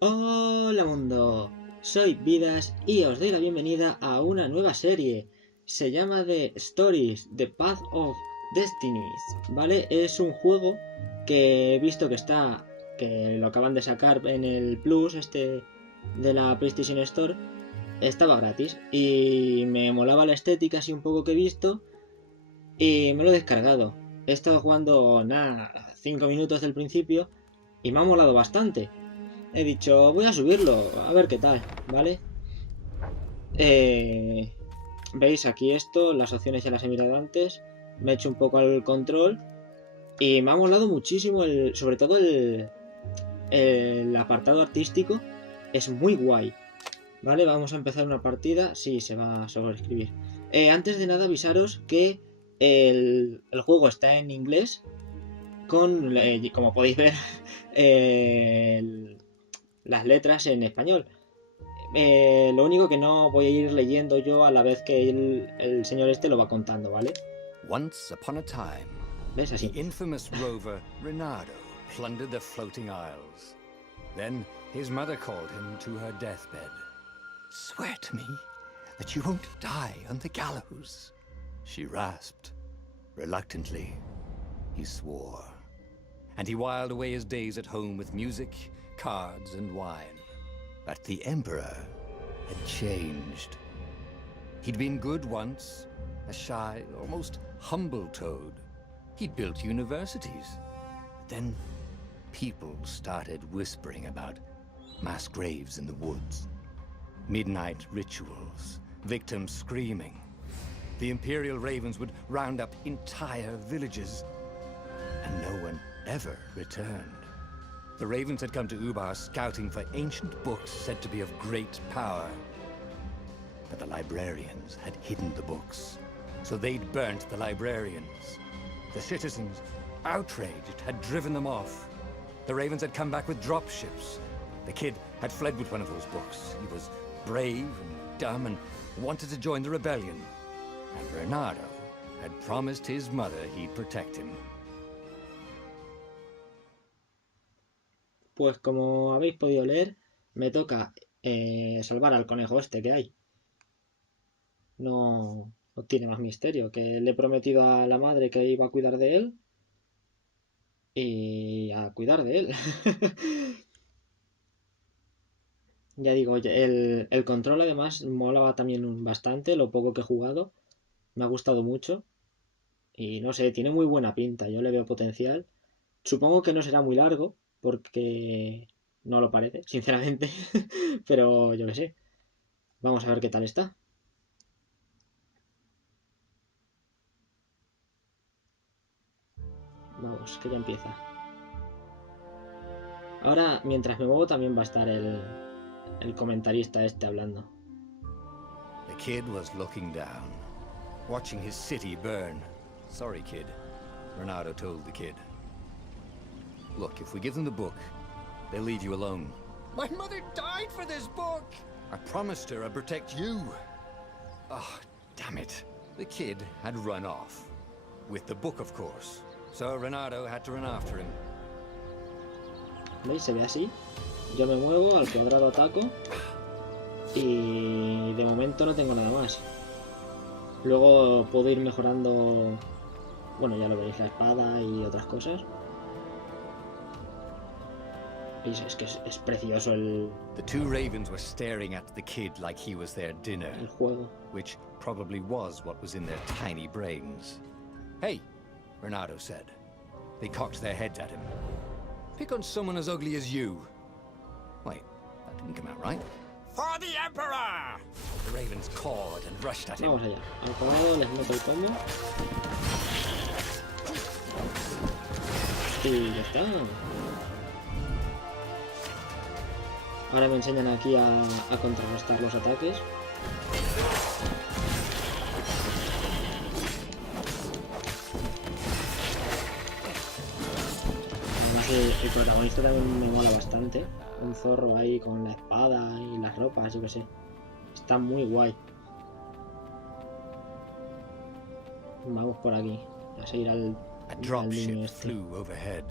Hola mundo, soy Vidas y os doy la bienvenida a una nueva serie. Se llama The Stories, The Path of Destinies, ¿vale? Es un juego que he visto que lo acaban de sacar en el Plus, de la PlayStation Store. Estaba gratis y me molaba la estética así un poco que he visto y me lo he descargado. He estado jugando, nada, 5 minutos del principio y me ha molado bastante. He dicho, voy a subirlo, a ver qué tal, ¿vale? Eh, Veis aquí esto, las opciones ya las he mirado antes, me he hecho un poco al control y me ha molado muchísimo, sobre todo el apartado artístico, es muy guay, ¿vale? Vamos a empezar una partida, sí, se va a sobreescribir. Antes de nada avisaros que el juego está en inglés, como podéis ver, las letras en español. Lo único que no voy a ir leyendo yo a la vez que el señor este lo va contando, ¿vale? Once upon a time, ¿Ves? Así the empieza. infamous rover Reinardo plundered the floating isles. Then his mother called him to her deathbed. "Swear to me that you won't die on the gallows," she rasped. Reluctantly, he swore. And he whiled away his days at home with music, cards, and wine. But the Emperor had changed. He'd been good once, a shy, almost humble toad. He'd built universities. But then people started whispering about mass graves in the woods, midnight rituals, victims screaming. The Imperial Ravens would round up entire villages, and no one ever returned. The Ravens had come to Ubar scouting for ancient books said to be of great power. But the librarians had hidden the books, so they'd burnt the librarians. The citizens, outraged, had driven them off. The Ravens had come back with dropships. The kid had fled with one of those books. He was brave and dumb and wanted to join the rebellion. And Reinardo had promised his mother he'd protect him. Pues como habéis podido leer, me toca salvar al conejo este que hay. No tiene más misterio, que le he prometido a la madre que iba a cuidar de él y a cuidar de él. Ya digo, el control además molaba también bastante, lo poco que he jugado, me ha gustado mucho y no sé, tiene muy buena pinta, yo le veo potencial. Supongo que no será muy largo, porque no lo parece, sinceramente, pero yo qué sé. Vamos a ver qué tal está. Vamos, que ya empieza. Ahora, mientras me muevo, también va a estar el comentarista este hablando. The kid was looking down, watching his city burn. "Sorry, kid," Reinardo told the kid. "Look, if we give them the book, they'll leave you alone." "My mother died for this book!" "I promised her I'd protect you." "Oh, damn it." The kid had run off. With the book, of course. So Reinardo had to run after him. ¿Veis? Se ve así. Yo me muevo, al cuadrado ataco. Y de momento no tengo nada más. Luego puedo ir mejorando. Bueno, ya lo veréis, la espada y otras cosas. Es que es precioso The two ravens were staring at the kid like he was their dinner, el juego. which probably was what was in their tiny brains. "Hey," Reinardo said. They cocked their heads at him. "Pick on someone as ugly as you." Wait, that didn't come out right. "For the Emperor!" The ravens cawed and rushed at him. Vamos allá. Al cuadrado les meto el combo. Y ya está. Ahora me enseñan aquí a contrarrestar los ataques. Además, el protagonista también me mola bastante. Un zorro ahí con la espada y las ropas, yo qué sé. Está muy guay. Vamos por aquí. A seguir A al niño dropship este. flew overhead.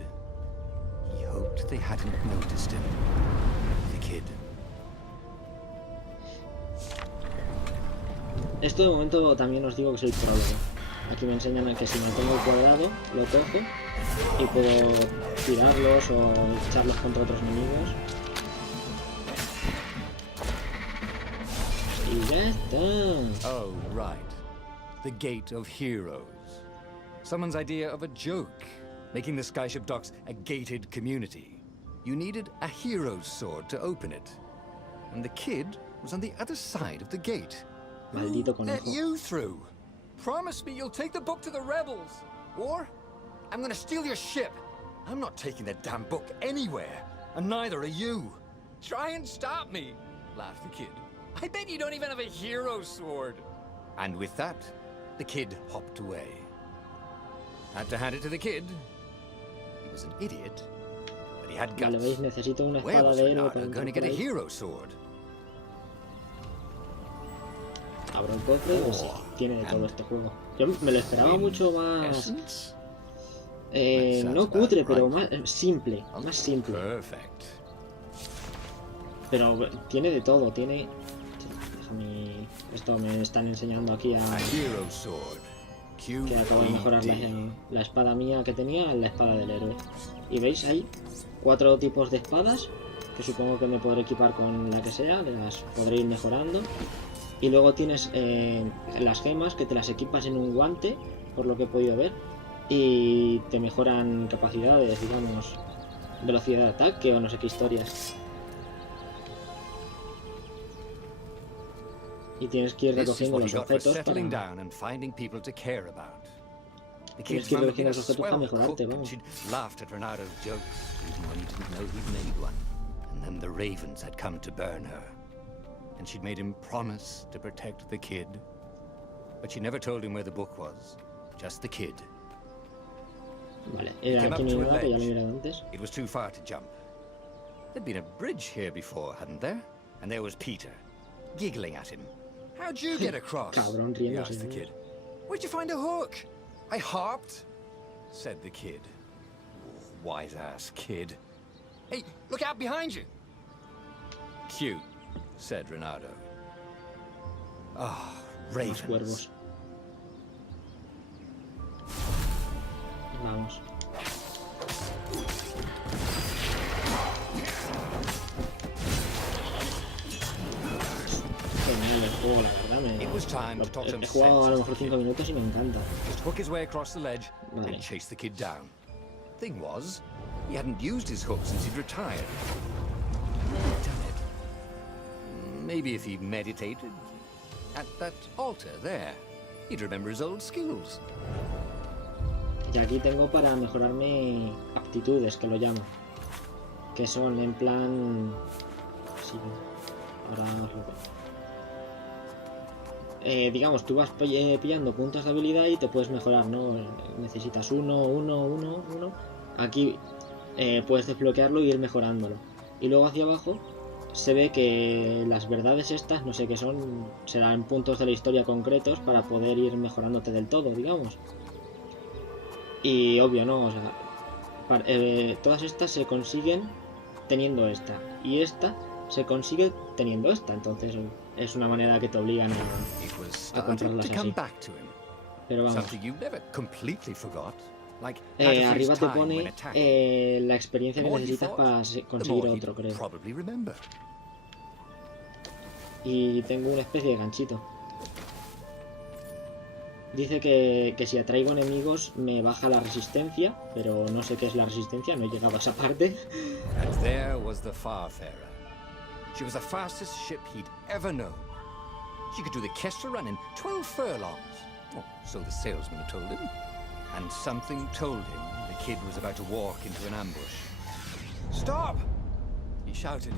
He hoped they hadn't noticed him. The Esto de momento también os digo que soy prólogo. Aquí me enseñan a que si me pongo el cuadrado, lo cojo y puedo tirarlos o echarlos contra otros enemigos. Y ya está. Oh, right. The Gate of Heroes. Someone's idea of a joke, making the Skyship Docks a gated community. You needed a hero's sword to open it. And the kid was on the other side of the gate. Maldito Who let conejo. you through? Promise me you'll take the book to the rebels. Or I'm gonna steal your ship. I'm not taking that damn book anywhere. And neither are you. Try and stop me, laughed the kid. I bet you don't even have a hero's sword. And with that, the kid hopped away. Had to hand it to the kid. He was an idiot, but he had guts. Vale, veis, necesito una Where espada was de héroe Reinardo para going to entrar get por a ahí. hero sword? Abro el cofre y sí, tiene de todo este juego. Yo me lo esperaba mucho más... Essence? no cutre, pero más simple. Más simple. Perfect. Pero tiene de todo, tiene... Déjame... Esto me están enseñando aquí a... A hero sword. Que acabo de mejorar la espada mía que tenía en la espada del héroe. Y veis, hay 4 tipos de espadas, que supongo que me podré equipar con la que sea, las podré ir mejorando. Y luego tienes las gemas, que te las equipas en un guante, por lo que he podido ver. Y te mejoran capacidades, digamos, velocidad de ataque o no sé qué historias. Y tienes que ir recogiendo los objetos para... Tienes que ir recogiendo los objetos para mejorarte, vamos. Laughed at Reinardo's joke, even when he didn't know he'd made one. And then the ravens had come to burn her. And she'd made him promise to protect the kid. But she never told him where the book was. Just the kid. Vale, He came aquí up no hay to a nada, que ya lo he ledge. mirado antes. It was too far to jump. There'd been a bridge here before, hadn't there? And there was Peter, giggling at him. How'd you get across? Cabrón, He riéndose, asked the ¿no? kid. Where'd you find a hook? I hopped, said the kid. Wise ass kid. Hey, look out behind you. Cute, said Reinardo. Ah, Más ravens. cuervos. Vamos. Genial el juego, la verdad. It was time to talk some He jugado a lo sense mejor to the 5 kid. minutos y me encanta. Just hook his way across the ledge Vale. and chase the kid down. Thing was, he hadn't used his hook since he'd retired. Damn it. Maybe if he meditated at that altar there, he'd remember his old skills. Y aquí tengo para mejorarme aptitudes, que lo llamo. Que son en plan... Sí, ahora os lo veo. Digamos, tú vas pillando puntos de habilidad y te puedes mejorar, ¿no? Necesitas uno. Aquí puedes desbloquearlo y ir mejorándolo. Y luego hacia abajo se ve que las verdades estas, no sé qué son, serán puntos de la historia concretos para poder ir mejorándote del todo, digamos. Y obvio, ¿no? O sea, todas estas se consiguen teniendo esta. Y esta se consigue teniendo esta. Entonces es una manera que te obligan It was a starting comprarlas to come así. back to him. Pero vamos, Something you never completely forgot. Like how to freeze arriba te time when pone attacking. la experiencia The que more he necesitas fought, para the conseguir more otro, he'd creo. probably remember. Y tengo una especie de ganchito. Dice que si atraigo enemigos me baja la resistencia, pero no sé qué es la resistencia, no he llegado a esa parte. And there was the Farfarer. She was the fastest ship he'd ever known. She could do the Kessel run in 12 furlongs. Oh, so the salesman had told him. And something told him the kid was about to walk into an ambush. Stop! He shouted.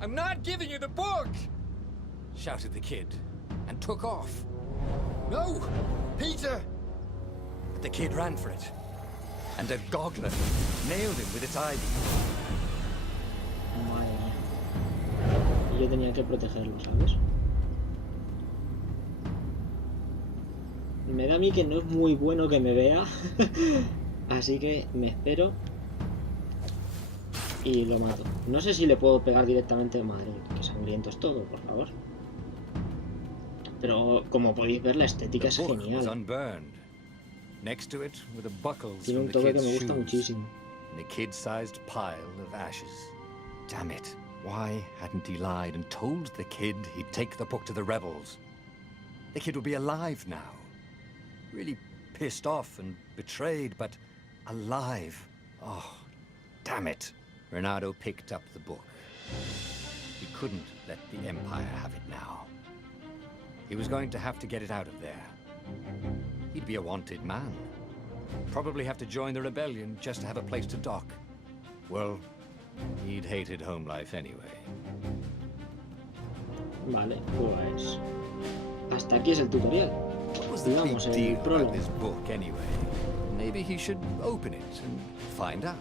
I'm not giving you the book! Shouted the kid, and took off. No! Peter! But the kid ran for it. And a goggler nailed him with its ivy. Madre mía. Y yo tenía que protegerlo, ¿sabes? Me da a mí que no es muy bueno que me vea. Así que me espero. Y lo mato. No sé si le puedo pegar directamente. Madre, que sangriento es todo, por favor. Pero como podéis ver, la estética The es book was genial. unburned. Next to it were the buckles Tiene from un the toque que kid's me gusta shoes muchísimo. and a kid-sized pile of ashes. Damn it. Why hadn't he lied and told the kid he'd take the book to the rebels? The kid would be alive now. Really pissed off and betrayed, but alive. Oh, damn it. Reinardo picked up the book. He couldn't let the Empire have it now. He was going to have to get it out of there. He'd be a wanted man. Probably have to join the rebellion just to have a place to dock. Well, he'd hated home life anyway. Vale, pues... hasta aquí es el tutorial. What was the Y vamos, big el deal about prólogo. this book anyway? Maybe he should open it and find out.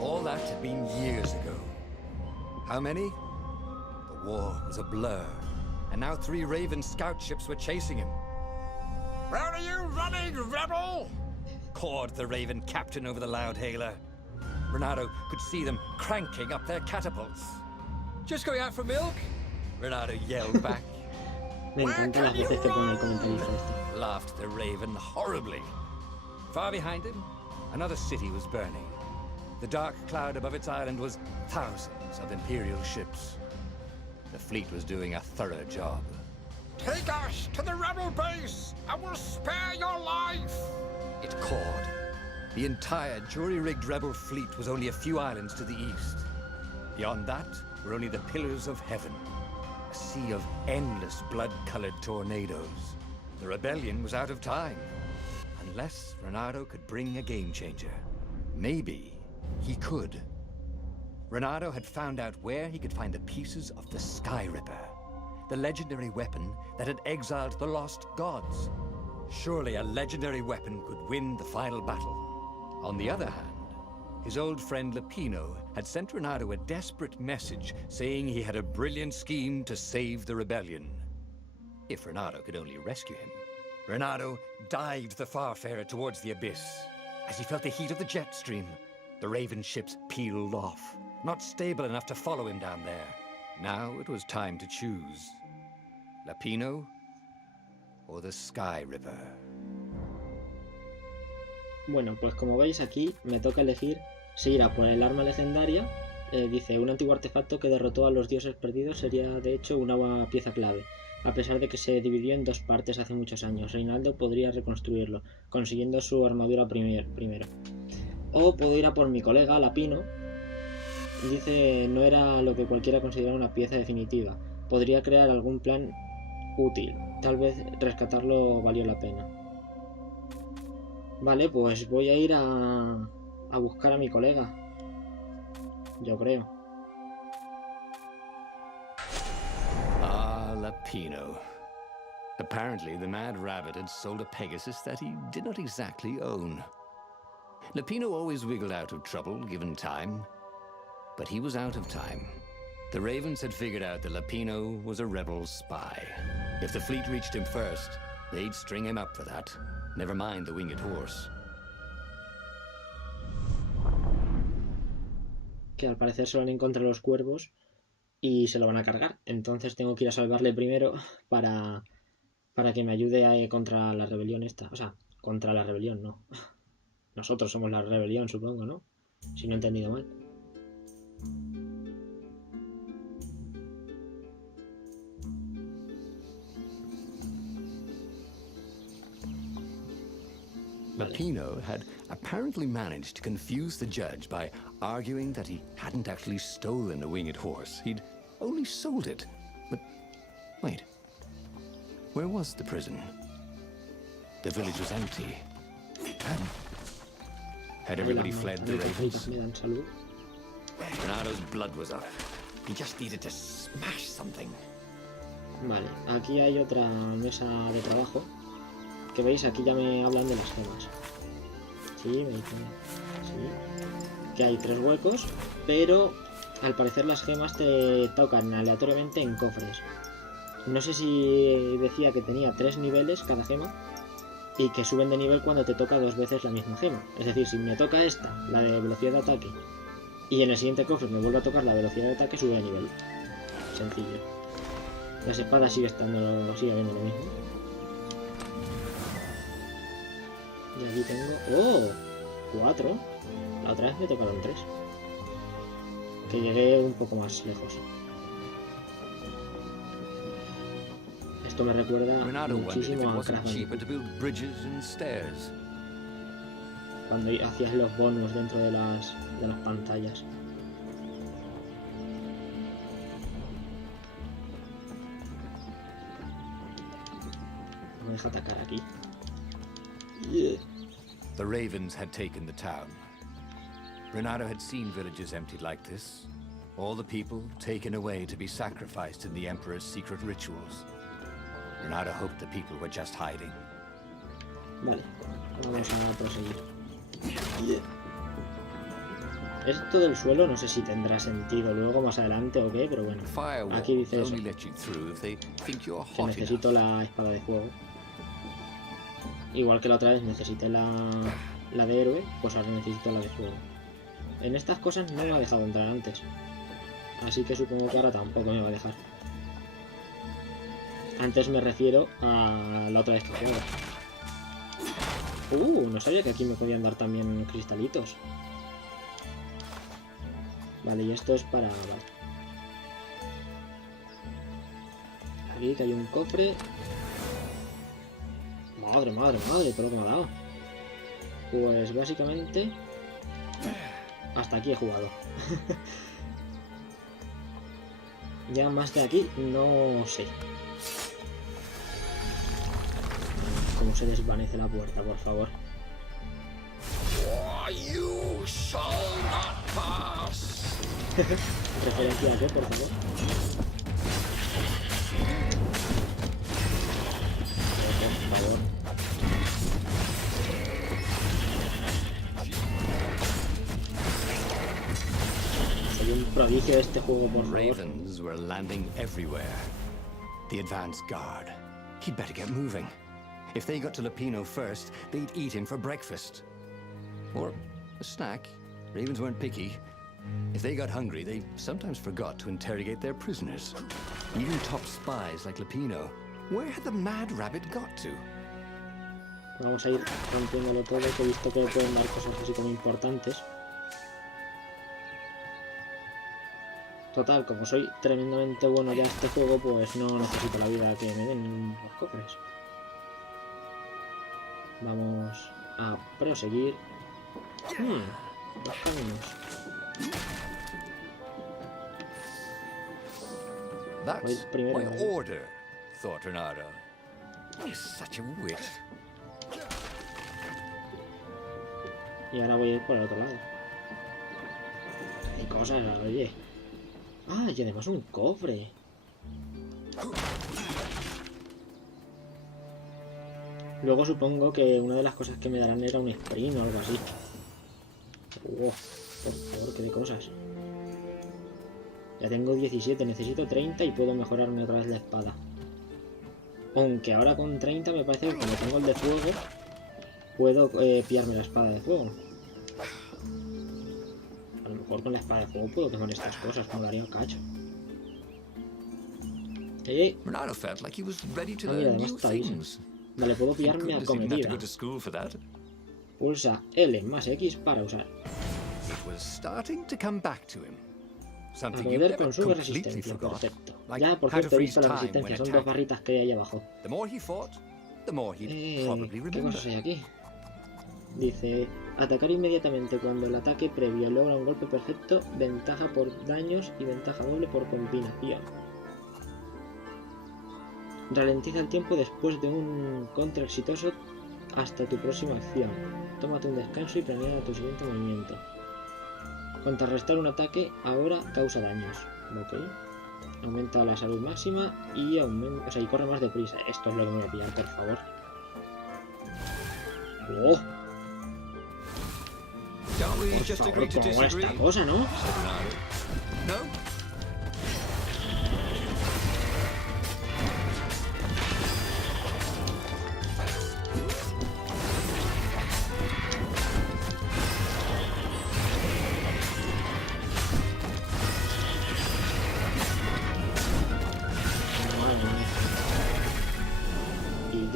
All that had been years ago. How many? The war was a blur, and now 3 Raven scout ships were chasing him. Where are you running, rebel? Cawed the Raven captain over the loudhailer. Reinardo could see them cranking up their catapults. Just going out for milk? Reinardo yelled back. Me encantan las veces que pone el comentarista este. Laughed the Raven horribly. Far behind him, another city was burning. The dark cloud above its island was thousands of Imperial ships. The fleet was doing a thorough job. Take us to the rebel base! I will spare your life! It cawed. The entire jury-rigged rebel fleet was only a few islands to the east. Beyond that were only the pillars of heaven. A sea of endless blood-colored tornadoes. The rebellion was out of time. Unless Reinardo could bring a game-changer. Maybe he could. Reinardo had found out where he could find the pieces of the Sky Ripper, the legendary weapon that had exiled the lost gods. Surely a legendary weapon could win the final battle. On the other hand, his old friend Lapino had sent Reinardo a desperate message saying he had a brilliant scheme to save the rebellion. If Reinardo could only rescue him. Reinardo dived the Farfarer towards the abyss. As he felt the heat of the jet stream, the Raven ships peeled off, not stable enough to follow him down there. Now it was time to choose. Lapino or the Sky River. Bueno, pues como veis aquí me toca elegir si ir a por el arma legendaria. Dice, un antiguo artefacto que derrotó a los dioses perdidos sería de hecho una pieza clave. A pesar de que se dividió en 2 partes hace muchos años, Reinaldo podría reconstruirlo, consiguiendo su armadura primero. O puedo ir a por mi colega, Lapino. Dice, no era lo que cualquiera considera una pieza definitiva. Podría crear algún plan útil. Tal vez rescatarlo valió la pena. Vale, pues voy a ir a buscar a mi colega. Yo creo. Ah, Lapino. Apparently, the Mad Rabbit had sold a Pegasus that he did not exactly own. Lapino always wiggled out of trouble, given time. But he was out of time. The Ravens had figured out that Lapino was a rebel spy. If the fleet reached him first, they'd string him up for that. Never mind the winged horse. Que al parecer se van a encontrar los cuervos y se lo van a cargar. Entonces tengo que ir a salvarle primero para que me ayude contra la rebelión esta. O sea, contra la rebelión, no. Nosotros somos la rebelión, supongo, ¿no? Si no he entendido mal. Lapino had apparently managed to confuse the judge by arguing that he hadn't actually stolen the winged horse. He'd only sold it. But wait, where was the prison? The village was empty. Had everybody fled the Ravens? Me dan salud. Reinardo's blood was up. He just needed to smash something. Vale, aquí hay otra mesa de trabajo. Que veis, aquí ya me hablan de las gemas. Sí, me dicen. Sí. Que hay 3 huecos, pero al parecer las gemas te tocan aleatoriamente en cofres. No sé si decía que tenía 3 niveles cada gema y que suben de nivel cuando te toca 2 veces la misma gema. Es decir, si me toca esta, la de velocidad de ataque, y en el siguiente cofre me vuelve a tocar la velocidad de ataque, sube de nivel. Sencillo. Las espadas sigue habiendo lo mismo. Y aquí tengo... ¡Oh! 4. La otra vez me tocaron 3. Que llegué un poco más lejos. Esto me recuerda muchísimo a Crash Bandicoot. Cuando hacías los bonus dentro de las pantallas. No me deja atacar aquí. Yeah. The ravens had taken the town. Reinardo had seen villages emptied like this. All the people taken away to be sacrificed in the Emperor's secret rituals. Reinardo hoped the people were just hiding. Vale, vamos a proseguir. Yeah. Esto del suelo no sé si tendrá sentido luego más adelante o qué, pero bueno. Aquí dice eso. Que necesito la espada de fuego. Igual que la otra vez necesité la de héroe, pues ahora necesito la de fuego. En estas cosas no me ha dejado entrar antes. Así que supongo que ahora tampoco me va a dejar. Antes me refiero a la otra vez que juego. No sabía que aquí me podían dar también cristalitos. Vale, y esto es para... Vale. Aquí que hay un cofre. Madre, madre, madre, todo lo que me ha dado. Pues básicamente... Hasta aquí he jugado. Ya más de aquí no sé. Cómo se desvanece la puerta, por favor. ¿Referencia a qué, por favor? Por favor. Soy un prodigio de este juego, por favor. Ravens were landing everywhere. The advance guard. He'd better get moving. If they got to Lupino first, they'd eat him for breakfast. Or a snack. Ravens weren't picky. If they got hungry, they sometimes forgot to interrogate their prisoners. Even top spies like Lupino. Where had the mad rabbit got to? Vamos a ir rompiéndolo todo, que he visto que pueden dar cosas así como importantes. Total, como soy tremendamente bueno ya en este juego, pues no necesito la vida que me den los cofres. Vamos a proseguir. Dos caminos. That's my order, thought Reinardo. He's such a wit. Y ahora voy a ir por el otro lado. Hay cosas, oye. Ah, y además un cofre. Luego supongo que una de las cosas que me darán era un sprint o algo así. Por favor, qué de cosas. Ya tengo 17, necesito 30 y puedo mejorarme otra vez la espada. Aunque ahora con 30 me parece que cuando tengo el de fuego puedo pillarme la espada de fuego. A lo mejor con la espada de fuego puedo quemar estas cosas, como daría el cacho. Reinardo felt like he was ready to mira, learn además new está ahí. things. Vale, puedo pillarme acometida. Pulsa L más X para usar. It was starting to come back to him. Something you Acometer never consume completely resistencia, forgot. perfecto. Like Ya, por how to cierto, he freeze visto la time when resistencia, son dos attacking. barritas que hay ahí abajo. The more he fought, the more he'd probably ¿Qué remember. cosas hay aquí? Dice, atacar inmediatamente cuando el ataque previo logra un golpe perfecto, ventaja por daños y ventaja doble por combinación. Ralentiza el tiempo después de un contra exitoso hasta tu próxima acción. Tómate un descanso y planea tu siguiente movimiento. Contrarrestar un ataque ahora causa daños. Ok. Aumenta la salud máxima y aumenta, y corre más deprisa. Esto es lo que me voy a pillar, por favor. ¡Oh! Por favor, ¿cómo va esta cosa, no? No?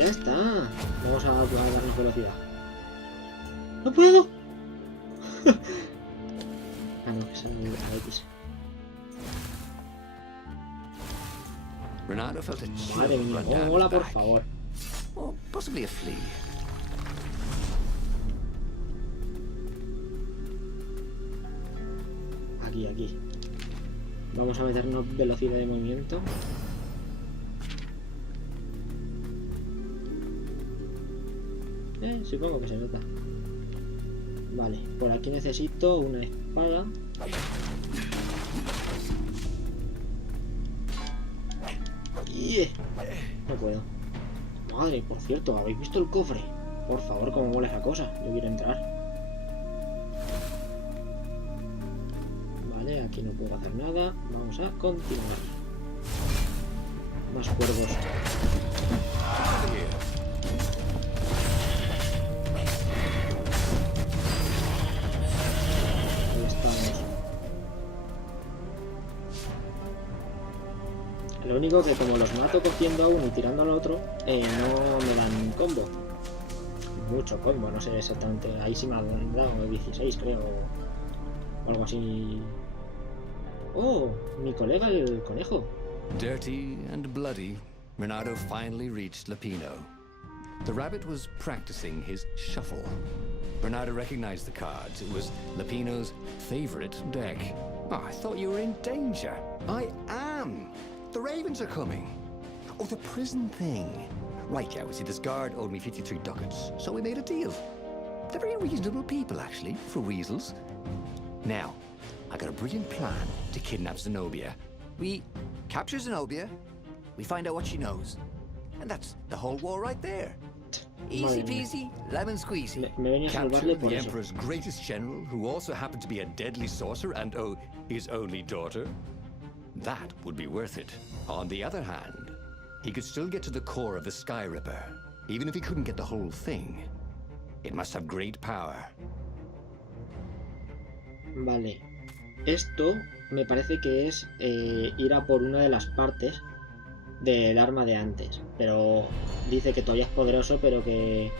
está. Vamos a darnos velocidad. ¡No puedo! Ah, no, que es a X. Reinardo felt a chill Madre mía, run down hola, his por back. favor. Or possibly a flea. Aquí, aquí. Vamos a meternos velocidad de movimiento. Supongo que se nota. Vale, por aquí necesito una espada. Yeah. No puedo. Madre, por cierto, ¿habéis visto el cofre? Por favor, cómo mola esa cosa. Yo quiero entrar. Vale, aquí no puedo hacer nada. Vamos a continuar. Más cuervos. Ahí estamos. Lo único que como los mato cogiendo a uno y tirando al otro, no me dan combo. Mucho combo, no sé exactamente. Ahí sí me han dado 16, creo. O algo así. Oh, mi colega el conejo. Dirty and bloody, Reinardo finally reached Lapino. The rabbit was practicing his shuffle. Reinardo recognized the cards. It was Lapino's favorite deck. Oh, I thought you were in danger. I am. The ravens are coming. Oh, the prison thing. Right, yeah, see, this guard owed me 53 ducats, so we made a deal. They're very reasonable people, actually, for weasels. Now, I got a brilliant plan to kidnap Zenobia. We capture Zenobia, we find out what she knows, and that's the whole war right there. Easy peasy, lemon squeezy. Me venía a Capture salvarle por the eso. Emperor's greatest general, who also happened to be a deadly sorcerer, and oh, his only daughter. That would be worth it. On the other hand, he could still get to the core of the Sky Ripper, even if he couldn't get the whole thing. It must have great power. Vale. Esto me parece que es ir a por una de las partes del arma de antes. Pero dice que todavía es poderoso, pero que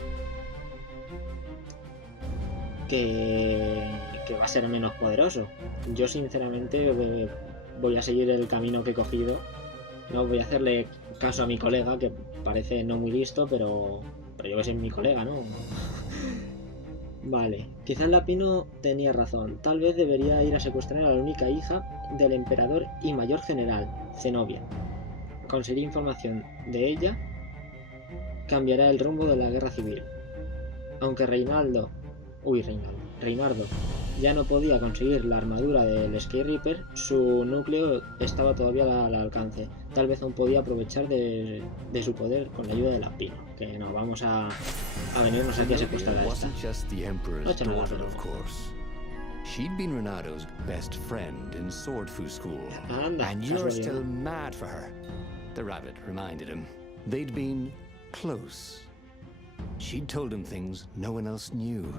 va a ser menos poderoso. Yo sinceramente voy a seguir el camino que he cogido. No voy a hacerle caso a mi colega, que parece no muy listo, pero yo que soy mi colega, ¿no? Vale, quizás Lapino tenía razón. Tal vez debería ir a secuestrar a la única hija del emperador y mayor general, Zenobia. Conseguir información de ella cambiará el rumbo de la guerra civil. Aunque Reinardo ya no podía conseguir la armadura del Sky Reaper, su núcleo estaba todavía al alcance. Tal vez aún podía aprovechar de su poder con la ayuda de Lapino. Que no, vamos a venirnos aquí a secuestrar a esta. Wasn't just the Emperor's daughter, of course. She'd been Reinardo's best friend in sword fu school. Anda, and you're still mad for her. The rabbit reminded him. They'd been close. She'd told him things no one else knew.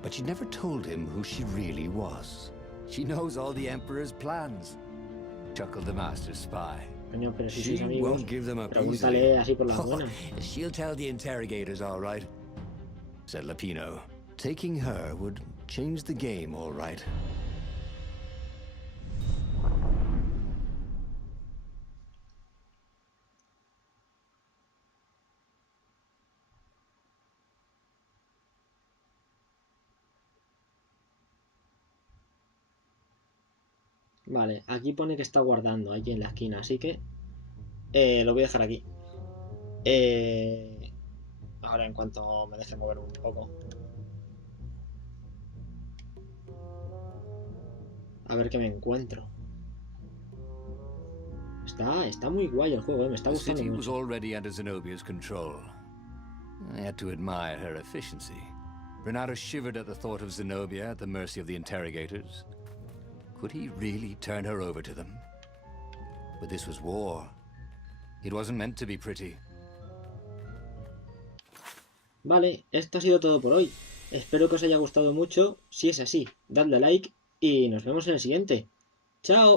But she never told him who she really was. She knows all the Emperor's plans, chuckled the master spy. Coño, pero si She sois amigos, won't give them up pregúntale easily. así por las buenas. She'll tell the interrogators, all right, said Lapino. Taking her would change the game, all right. Vale, aquí pone que está guardando, aquí en la esquina, así que lo voy a dejar aquí. Ahora en cuanto me deje mover un poco. A ver qué me encuentro. Está muy guay el juego, me está The gustando city was mucho. already under Zenobia's control. I had to admire her efficiency. Reinardo shivered at the thought of Zenobia at the mercy of the interrogators. Could he really turn her over to them? But this was war. It wasn't meant to be pretty. Vale, esto ha sido todo por hoy. Espero que os haya gustado mucho. Si es así, dadle a like y nos vemos en el siguiente. ¡Chao!